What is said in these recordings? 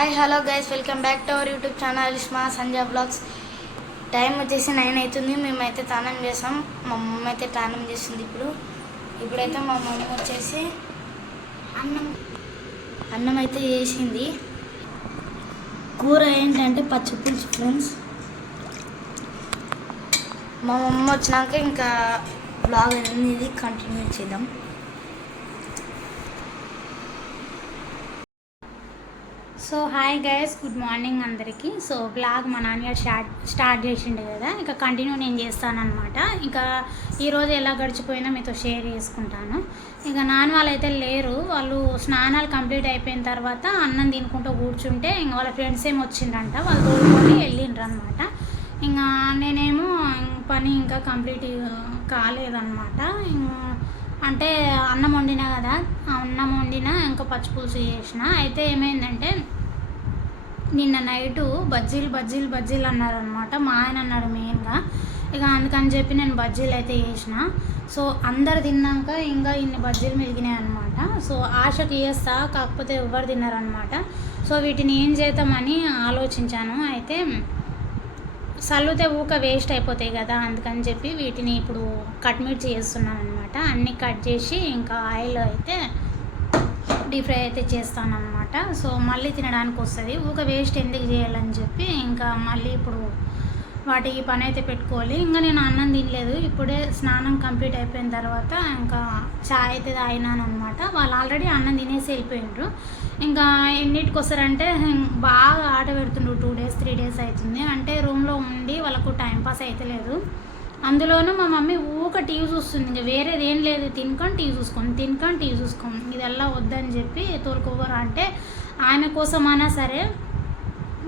Hi hello guys, welcome back to our YouTube channel ఇస్మా Sanjay blogs. Time వచ్చేసి 9 అవుతుంది. మేమైతే స్నానం చేసాం. మా మమ్మీ అయితే స్నానం చేస్తుంది. ఇప్పుడైతే మా మమ్మీ వచ్చేసి అన్నం అయితే చేసింది. కూర ఏంటంటే పచ్చిపులుసు ఫ్రెండ్స్. మా మమ్మీ వచ్చినాక ఇంకా బ్లాగ్ అనేది కంటిన్యూ చేద్దాం. So hi guys, good morning అందరికీ. సో బ్లాగ్ మా నాన్నగారు స్టార్ట్ చేసిండే కదా, ఇక కంటిన్యూ నేను చేస్తానన్నమాట. ఇంకా ఈరోజు ఎలా గడిచిపోయినా మీతో షేర్ చేసుకుంటాను. ఇక నాన్న వాళ్ళు అయితే లేరు. వాళ్ళు స్నానాలు కంప్లీట్ అయిపోయిన తర్వాత అన్నం తినుకుంటూ కూర్చుంటే ఇంకా వాళ్ళ ఫ్రెండ్స్ ఏమి వచ్చిండ్రంట, వాళ్ళు తోడుకొని వెళ్ళిండ్రు అనమాట. ఇంకా నేనేమో పని ఇంకా కంప్లీట్ కాలేదన్నమాట. అంటే అన్నం వండినా కదా, అన్నం వండినా ఇంకా పచ్చిపులుసు చేసిన. అయితే ఏమైందంటే నిన్న నైటు బజ్జీలు అన్నారనమాట. మా ఆయన అన్నాడు మెయిన్గా. ఇక అందుకని చెప్పి నేను బజ్జీలు అయితే చేసిన. సో అందరు తిన్నాక ఇంకా ఇన్ని బజ్జీలు మిగిలినాయి అనమాట. సో ఆశకి చేస్తా, కాకపోతే ఎవరు తిన్నారనమాట. సో వీటిని ఏం చేద్దామని ఆలోచించాను. అయితే సల్లుతే ఊక వేస్ట్ అయిపోతాయి కదా, అందుకని చెప్పి వీటిని ఇప్పుడు కట్ మిర్చి చేస్తున్నాను అనమాట. అన్నీ కట్ చేసి ఇంకా ఆయిల్ అయితే డీప్ ఫ్రై అయితే చేస్తానన్నమాట. సో మళ్ళీ తినడానికి వస్తుంది, ఊక వేస్ట్ ఎందుకు చేయాలని చెప్పి ఇంకా మళ్ళీ ఇప్పుడు వాటికి పని అయితే పెట్టుకోవాలి. ఇంకా నేను అన్నం తినలేదు, ఇప్పుడే స్నానం కంప్లీట్ అయిపోయిన తర్వాత ఇంకా చాయ్ అయితే తాగినాను అనమాట. వాళ్ళు ఆల్రెడీ అన్నం తినేసి వెళ్ళిపోయినారు. ఇంకా ఎన్నిటికి వస్తారంటే బాగా ఆట పెడుతుండ్రు. 2 days 3 days అవుతుంది. అంటే రూమ్లో ఉండి వాళ్ళకు టైంపాస్ అయితే లేదు. అందులోనూ మా మమ్మీ ఊక టీవీ చూస్తుంది. ఇంకా వేరేది ఏం లేదు, తినకొని టీవీ చూసుకోండి ఇదెల్లా వద్దని చెప్పి తోలుకోవరా అంటే ఆమె కోసమైనా సరే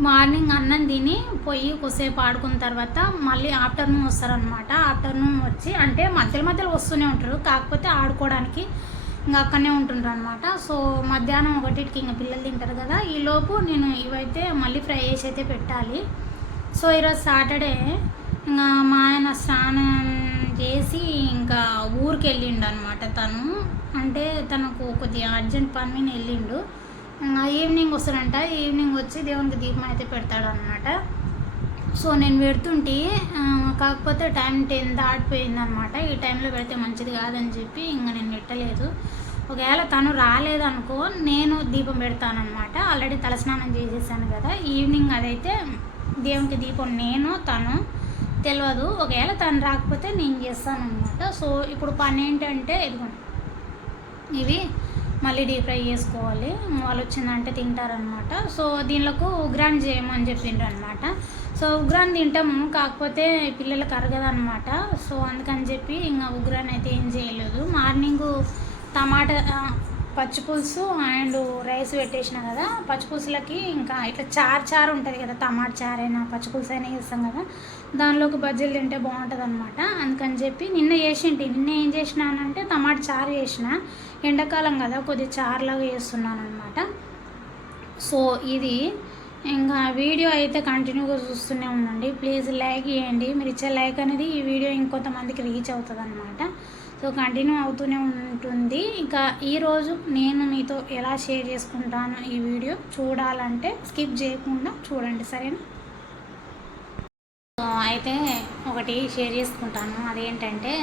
మార్నింగ్ అన్నం తిని పోయి కొద్దిసేపు ఆడుకున్న తర్వాత మళ్ళీ ఆఫ్టర్నూన్ వస్తారనమాట. ఆఫ్టర్నూన్ వచ్చి అంటే మధ్యలో వస్తూనే ఉంటారు, కాకపోతే ఆడుకోవడానికి ఇంకా అక్కడనే ఉంటుంటారు అనమాట. సో మధ్యాహ్నం 1కి ఇంకా పిల్లలు తింటారు కదా, ఈలోపు నేను ఇవైతే మళ్ళీ ఫ్రై చేసి అయితే పెట్టాలి. సో ఈరోజు సాటర్డే. ఇంకా మా ఆయన స్నానం చేసి ఇంకా ఊరికి వెళ్ళిండు అనమాట. అంటే తనకు కొద్దిగా అర్జెంట్ పని మీద వెళ్ళిండు. ఈవినింగ్ వస్తాడంట. ఈవినింగ్ వచ్చి దేవునికి దీపం అయితే పెడతాడనమాట. సో నేను పెడుతుంటే కాకపోతే టైం 10 దాటిపోయింది అనమాట. ఈ టైంలో పెడితే మంచిది కాదని చెప్పి ఇంకా నేను పెట్టలేదు. ఒకవేళ తను రాలేదనుకో నేను దీపం పెడతానమాట. ఆల్రెడీ తలస్నానం చేసేసాను కదా. ఈవినింగ్ అదైతే దేవునికి దీపం నేను తను తెలియదు. ఒకవేళ తను రాకపోతే నేను చేస్తానమాట. సో ఇప్పుడు పని ఏంటంటే ఇదిగోండి, ఇవి మళ్ళీ డీప్ ఫ్రై చేసుకోవాలి. వాళ్ళు వచ్చిందంటే తింటారనమాట. సో దీనిలోకి ఉగ్రాన్ చేయమని చెప్పిండ్రు అనమాట. సో ఉగ్రాన్ తింటాము, కాకపోతే పిల్లలకు అరగదనమాట. సో అందుకని చెప్పి ఇంకా ఉగ్రాన్ అయితే ఏం చేయలేదు. Morning tomato Pachipulusu and rice పెట్టేసిన కదా. పచ్చిపులుసులకి ఇంకా ఇట్లా చారు ఉంటుంది కదా, టమాటా చారు అయినా పచ్చిపులుసు అయినా చేస్తాం కదా, దానిలోకి బజ్జీలు తింటే బాగుంటుంది అనమాట. అందుకని చెప్పి నిన్న ఏం చేసినానంటే టమాటా చారు చేసిన. ఎండాకాలం కదా, కొద్దిగా చారులాగా చేస్తున్నాను అనమాట. సో ఇది ఇంకా వీడియో అయితే కంటిన్యూగా చూస్తూనే ఉండండి. ప్లీజ్ లైక్ చేయండి. మీరు ఇచ్చే లైక్ అనేది ఈ వీడియో ఇంకొంతమందికి రీచ్ అవుతుంది అనమాట. సో కంటిన్యూ అవుతూనే ఉంటుంది. ఇంకా ఈరోజు నేను మీతో ఎలా షేర్ చేసుకుంటాను ఈ వీడియో చూడాలంటే స్కిప్ చేయకుండా చూడండి, సరేనా? అయితే ఒకటి షేర్ చేసుకుంటాను. అదేంటంటే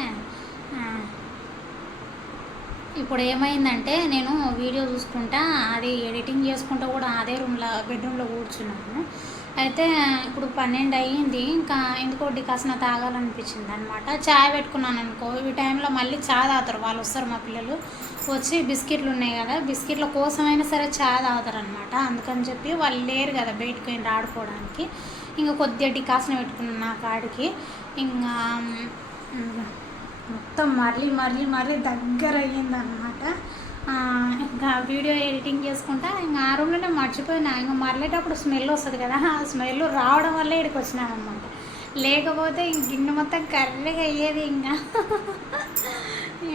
ఇప్పుడు ఏమైందంటే నేను వీడియో చూసుకుంటా అది ఎడిటింగ్ చేసుకుంటా కూడా అదే బెడ్రూమ్లో కూర్చున్నాను. అయితే ఇప్పుడు 12 అయ్యింది. ఇంకా ఎందుకో డికాసిన తాగాలనిపించింది అనమాట. చాయ్ పెట్టుకున్నాను అనుకో, ఈ టైంలో మళ్ళీ చాయ్ తాగుతారు. వాళ్ళు వస్తారు, మా పిల్లలు వచ్చి బిస్కెట్లు ఉన్నాయి కదా, బిస్కెట్ల కోసమైనా సరే చాయ్ తాగుతారు అనమాట. అందుకని చెప్పి వాళ్ళు లేరు కదా బయటకు వెళ్ళి ఆడుకోవడానికి. ఇంకా కొద్దిగా డికాసిన పెట్టుకున్నాను నా కాడికి. ఇంకా మొత్తం మళ్ళీ దగ్గర అయ్యిందనమాట. ఇంకా వీడియో ఎడిటింగ్ చేసుకుంటా ఇంకా ఆ రూమ్లోనే మర్చిపోయినా. ఇంకా మరలేటప్పుడు స్మెల్ వస్తుంది కదా, ఆ స్మెల్ రావడం వల్లే ఇక్కడికి వచ్చినాను అనమాట. లేకపోతే గిన్నె మొత్తం కర్రీగా అయ్యేది. ఇంకా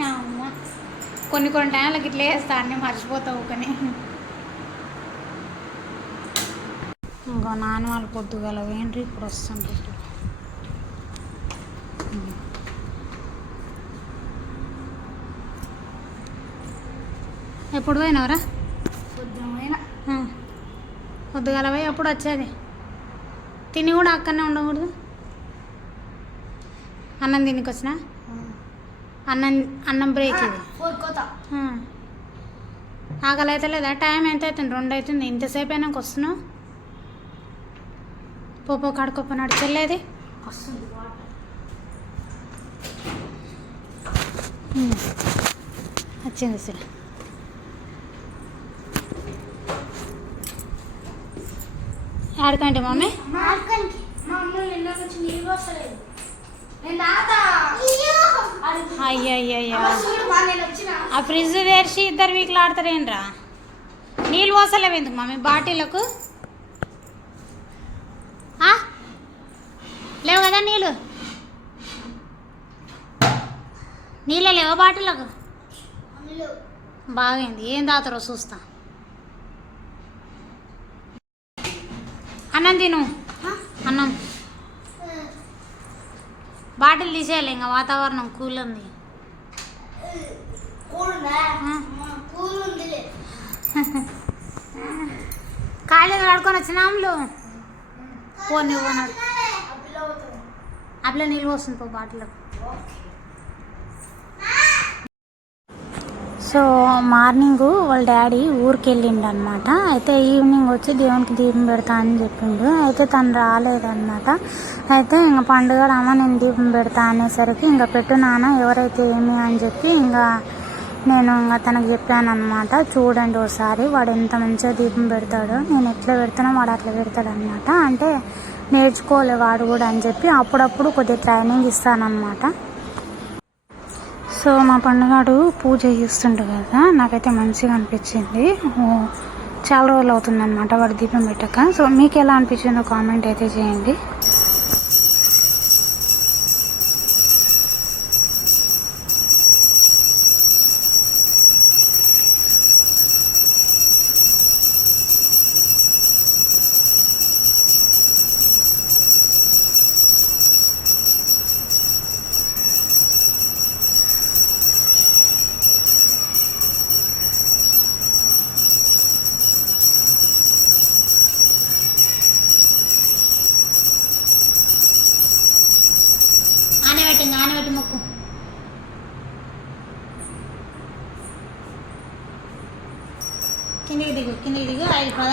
అమ్మ కొన్ని టైంలకి ఇట్లా వేస్తా, అన్నీ మర్చిపోతావు. కానీ ఇంకా నాన్న వాళ్ళు పొద్దుగల వేయండి, ఇప్పుడు వస్తుంటారు. ఎప్పుడు పోయినవరా? పొద్దున పొద్దుగాల పోయి ఎప్పుడు వచ్చేది? తిని కూడా అక్కడనే ఉండకూడదు? అన్నం తినికి వచ్చినా? అన్నం బ్రేక్ ఇది. 4 కోత. ఆకలి అయితే లేదా? టైం ఎంత అవుతుంది? 2 అవుతుంది. ఇంతసేపు అయినాక వస్తున్నావు? పోపో కడుకోపో నడిచెళ్ళేది వస్తుంది వాటర్. వచ్చింది అసలు. ఆడకంటే మమ్మీ మా అమ్మ నిన్న నుంచి నీళ్ళు వస్తలేదు. నేను తాత అయ్యయ్యయ్యో చూడు మా నేను వచ్చిన ఆ ఫ్రిడ్జ్ తెరిచి 2 వీక్లు ఆడతారేంరా? నీళ్ళు పోసలేవు ఎందుకు మమ్మీ బాటిళ్ళకు? లేవు కదా నీళ్ళు లేవా బాటిళ్ళకు? బాగైంది. ఏం తాతారో చూస్తా. అన్నం తిను. అన్నం బాటిల్ తీసేయాలి. ఇంకా వాతావరణం కూల్ ఉంది. కాలేజ్ కడుకొని వచ్చినాములు పోనీ పోనాడు. అట్లా నీళ్ళు వస్తుంది పో బాటిల్. సో మార్నింగ్ వాళ్ళ డాడీ ఊరికి వెళ్ళిండు అనమాట. అయితే ఈవినింగ్ వచ్చి దేవునికి దీపం పెడతా అని చెప్పిండు. అయితే తను రాలేదన్నమాట. అయితే ఇంకా పండుగ అమ్మ నేను దీపం పెడతా అనేసరికి ఇంకా పెట్టు నాన్న ఎవరైతే ఏమి అని చెప్పి ఇంకా నేను ఇంకా తనకు చెప్పాను అనమాట. చూడండి ఒకసారి వాడు ఎంత మంచిగా దీపం పెడతాడో, నేను ఎట్లా పెడతానో వాడు అట్లా పెడతాడు అనమాట. అంటే నేర్చుకోలే వాడు కూడా అని చెప్పి అప్పుడప్పుడు కొద్దిగా ట్రైనింగ్ ఇస్తానన్నమాట. సో మా పండుగాడు పూజ చేస్తుండు కదా, నాకైతే మంచిగా అనిపించింది. చాలా రోజులు అవుతుందన్నమాట వాడు దీపం పెట్టక. సో మీకు ఎలా అనిపించిందో కామెంట్ అయితే చేయండి. ఆనబెట్టి మొక్కు కిందికి దిగు 5